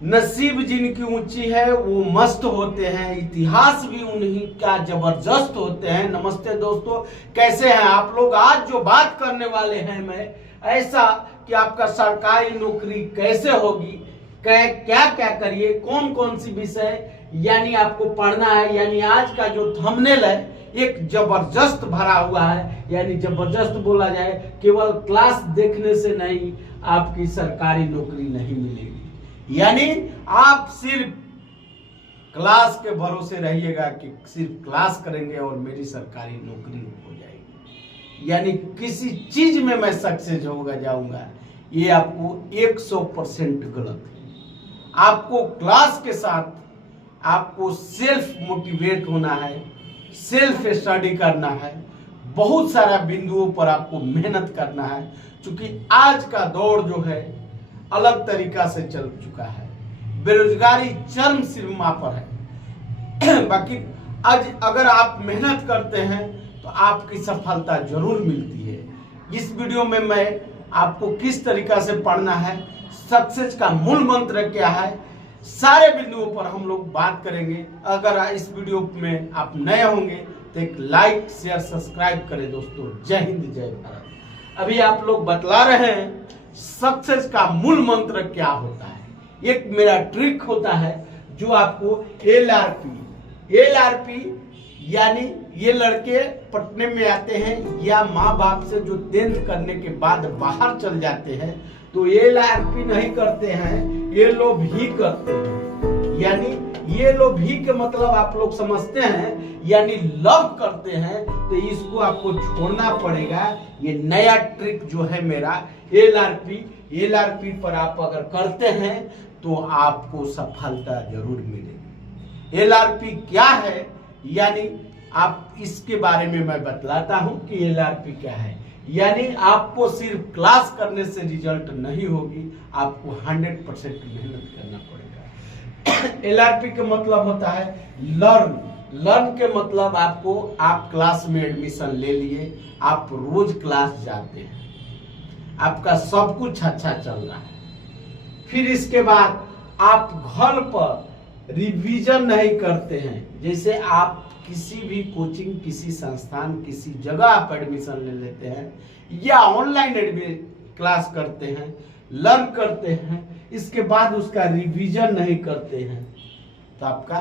नसीब जिनकी ऊंची है वो मस्त होते हैं, इतिहास भी उन्हीं का जबरदस्त होते हैं। नमस्ते दोस्तों, कैसे हैं आप लोग। आज जो बात करने वाले हैं मैं ऐसा कि आपका सरकारी नौकरी कैसे होगी, क्या क्या करिए, कौन कौन सी विषय यानी आपको पढ़ना है। यानी आज का जो थंबनेल है एक जबरदस्त भरा हुआ है। यानी जबरदस्त बोला जाए, केवल क्लास देखने से नहीं आपकी सरकारी नौकरी नहीं मिलेगी। यानी आप सिर्फ क्लास के भरोसे रहिएगा कि सिर्फ क्लास करेंगे और मेरी सरकारी नौकरी हो जाएगी, यानी किसी चीज में मैं सक्सेस होगा जाऊंगा, ये आपको 100% गलत है। आपको क्लास के साथ आपको सेल्फ मोटिवेट होना है, सेल्फ स्टडी करना है, बहुत सारा बिंदुओं पर आपको मेहनत करना है। क्योंकि आज का दौर जो है अलग तरीका से चल चुका है, बेरोजगारी चरम सीमा पर है। बाकी आज अगर आप मेहनत करते हैं तो आपकी सफलता जरूर मिलती है। इस वीडियो में मैं आपको किस तरीका से पढ़ना है, सक्सेस का मूल मंत्र क्या है, सारे बिंदुओं पर हम लोग बात करेंगे। अगर इस वीडियो में आप नए होंगे तो एक लाइक शेयर सब्सक्राइब करें। दोस्तों जय हिंद जय भारत। अभी आप लोग बतला रहे हैं सक्सेस का मूल मंत्र क्या होता है। एक मेरा ट्रिक होता है जो आपको LRP यानी ये लड़के पढ़ने में आते हैं या माँ बाप से जो 10th करने के बाद बाहर चल जाते हैं तो LRP नहीं करते हैं, ये लोग भी करते हैं। यानी ये लोग भी के मतलब आप लोग समझते हैं, यानी लव करते हैं। तो इसको आपको छोड़ना पड़ेगा। ये नया ट्रिक जो है मेरा LRP पर आप अगर करते हैं तो आपको सफलता जरूर मिलेगी। LRP क्या है, यानी आप इसके बारे में मैं बतलाता हूं कि LRP क्या है। यानी आपको सिर्फ क्लास करने से रिजल्ट नहीं होगी, आपको 100% मेहनत करना पड़ेगा। LRP का मतलब होता है लर्न के मतलब आप क्लास में एडमिशन ले लिए, आप रोज क्लास जाते हैं, आपका सब कुछ अच्छा चल रहा है। फिर इसके बाद आप घर पर रिवीजन नहीं करते हैं। जैसे आप किसी भी कोचिंग, किसी संस्थान, किसी जगह आप एडमिशन ले लेते हैं या ऑनलाइन क्लास करते हैं, लर्न करते हैं, इसके बाद उसका रिवीजन नहीं करते हैं तो आपका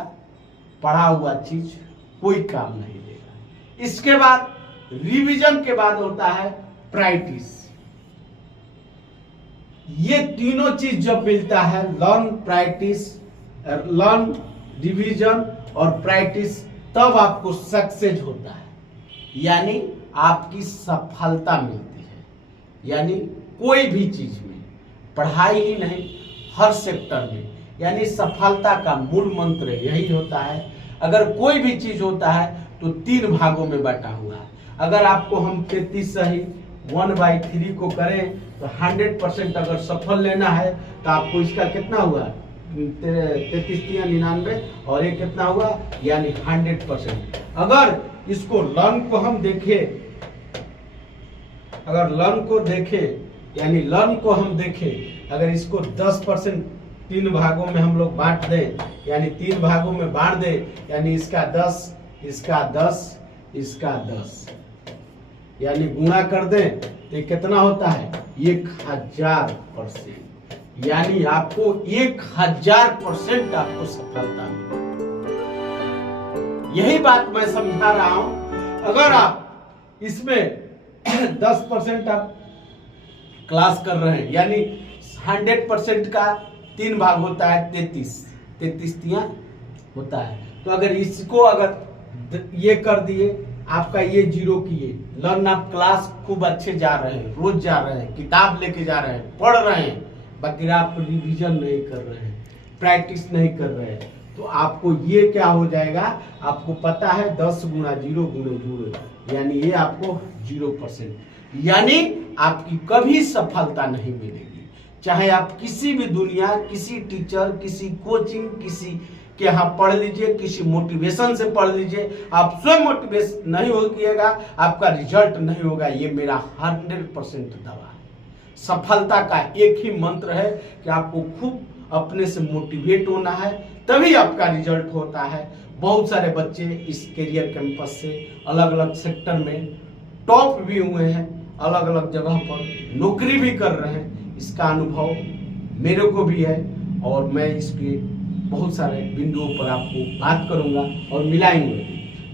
पढ़ा हुआ चीज कोई काम नहीं देगा। इसके बाद रिवीजन के बाद होता है प्रैक्टिस। ये तीनों चीज जब मिलता है, लर्न, रिवीजन और प्रैक्टिस, तब आपको सक्सेस होता है, यानी आपकी सफलता मिलती है। यानी कोई भी चीज में, पढ़ाई ही नहीं, हर सेक्टर में, यानी सफलता का मूल मंत्र यही होता है। अगर कोई भी चीज होता है तो 3 भागों में बटा हुआ है। अगर आपको हम 33 सही 1/3 को करें तो 100% अगर सफल लेना है तो आपको इसका कितना हुआ, 33×99 और ये कितना हुआ, यानी 100%। अगर इसको लर्न को हम देखें, अगर लर्न को देखें, अगर इसको 10% 3 भागों में हम लोग बांट दें, यानी 3 भागों में बांट दें, यानी इसका 10, इसका 10, इसका 10, यानी गुणा कर दें तो ये कितना होता है, 1000%। यानी आपको 1000% आपको सफलता मिलेगी। यही बात मैं समझा रहा हूं। अगर आप इसमें 10% आप क्लास कर रहे हैं, यानी 100% का 3 भाग होता है 33 होता है। तो अगर इसको अगर ये कर दिए, आपका ये 0 किए, लर्न आप क्लास खूब अच्छे जा रहे हैं, रोज जा रहे हैं, किताब लेके जा रहे हैं, पढ़ रहे हैं, बाकी आप रिवीजन नहीं कर रहे हैं, प्रैक्टिस नहीं कर रहे हैं, तो आपको ये क्या हो जाएगा, आपको पता है 10 गुणा 0 गुणे 0, यानी ये आपको 0%, यानी आपकी कभी सफलता नहीं मिलेगी। चाहे आप किसी भी दुनिया, किसी टीचर, किसी कोचिंग, किसी के यहाँ पढ़ लीजिए, किसी मोटिवेशन से पढ़ लीजिए, आप स्वयं मोटिवेट नहीं होइएगा, आपका रिजल्ट नहीं होगा। ये मेरा 100% दवा है। सफलता का एक ही मंत्र है कि आपको खूब अपने से मोटिवेट होना है, तभी आपका रिजल्ट होता है। बहुत सारे बच्चे इस करियर कैंपस से अलग अलग सेक्टर में टॉप भी हुए हैं, अलग अलग जगह पर नौकरी भी कर रहे हैं। इसका अनुभव मेरे को भी है और मैं इसके बहुत सारे बिंदुओं पर आपको बात करूंगा और मिलाएंगे।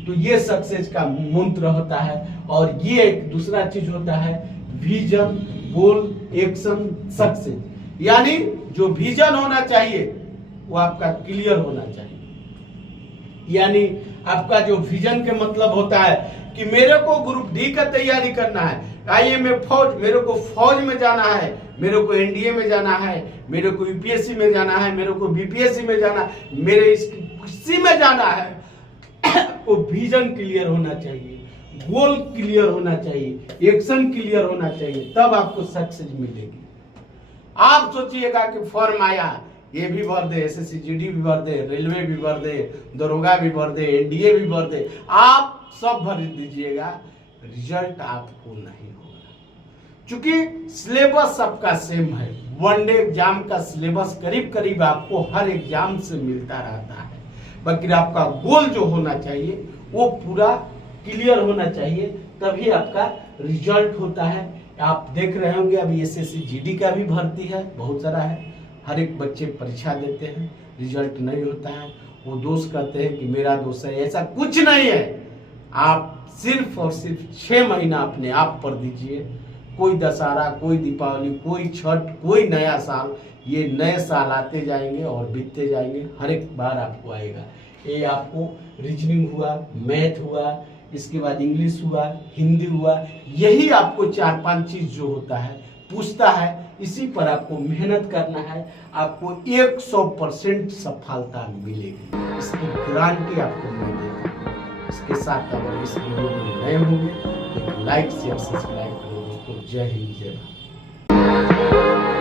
तो ये सक्सेस का मंत्र होता है। और ये एक दूसरा चीज होता है विजन, गोल, एक्शन, सक्सेस। यानी जो विजन होना चाहिए वो आपका क्लियर होना चाहिए। यानी आपका जो विजन के मतलब होता है कि मेरे को ग्रुप डी का तैयारी करना है, आईएमए फौज, मेरे को फौज में जाना है, मेरे को एनडीए में जाना है, मेरे को यूपीएससी में जाना है, मेरे को बीपीएससी में जाना है, मेरे इसी में जाना है। वो विजन क्लियर होना चाहिए, गोल क्लियर होना चाहिए, एक्शन क्लियर होना चाहिए, तब आपको सक्सेस मिलेगी। आप सोचिएगा कि फॉर्म आया, ये भी भर दे, एसएससी जीडी भी भर दे, रेलवे भी भर दे, दरोगा भी भर दे, एनडीए भी भर दे, आप सब भर दीजिएगा, रिजल्ट आपको नहीं होगा। क्योंकि सिलेबस सबका सेम है। वनडे एग्जाम का सिलेबस करीब करीब आपको हर एग्जाम से मिलता रहता है। बाकी आपका गोल जो होना चाहिए वो पूरा क्लियर होना चाहिए, तभी आपका रिजल्ट होता है। आप देख रहे होंगे अभी एसएससी जीडी का भी भर्ती है, बहुत सारा है। हर एक बच्चे परीक्षा देते हैं, रिजल्ट नहीं होता है। वो दोस्त कहते हैं कि मेरा दोस्त है, ऐसा कुछ नहीं है। आप सिर्फ और सिर्फ 6 महीना अपने आप पर दीजिए। कोई दशहरा, कोई दीपावली, कोई छठ, कोई नया साल, ये नए साल आते जाएंगे और बीतते जाएंगे, हर एक बार आपको आएगा। ये आपको रीजनिंग हुआ, मैथ हुआ, इसके बाद इंग्लिश हुआ, हिंदी हुआ, यही आपको 4-5 चीज जो होता है पूछता है, इसी पर आपको मेहनत करना है। आपको 100% सफलता मिलेगी, इसकी गारंटी आपको मैं देता हूँ। इसके साथ अगर इस वीडियो में नए होंगे तो लाइक शेयर सब्सक्राइब करो दोस्तों। जय हिंद, जय भारत।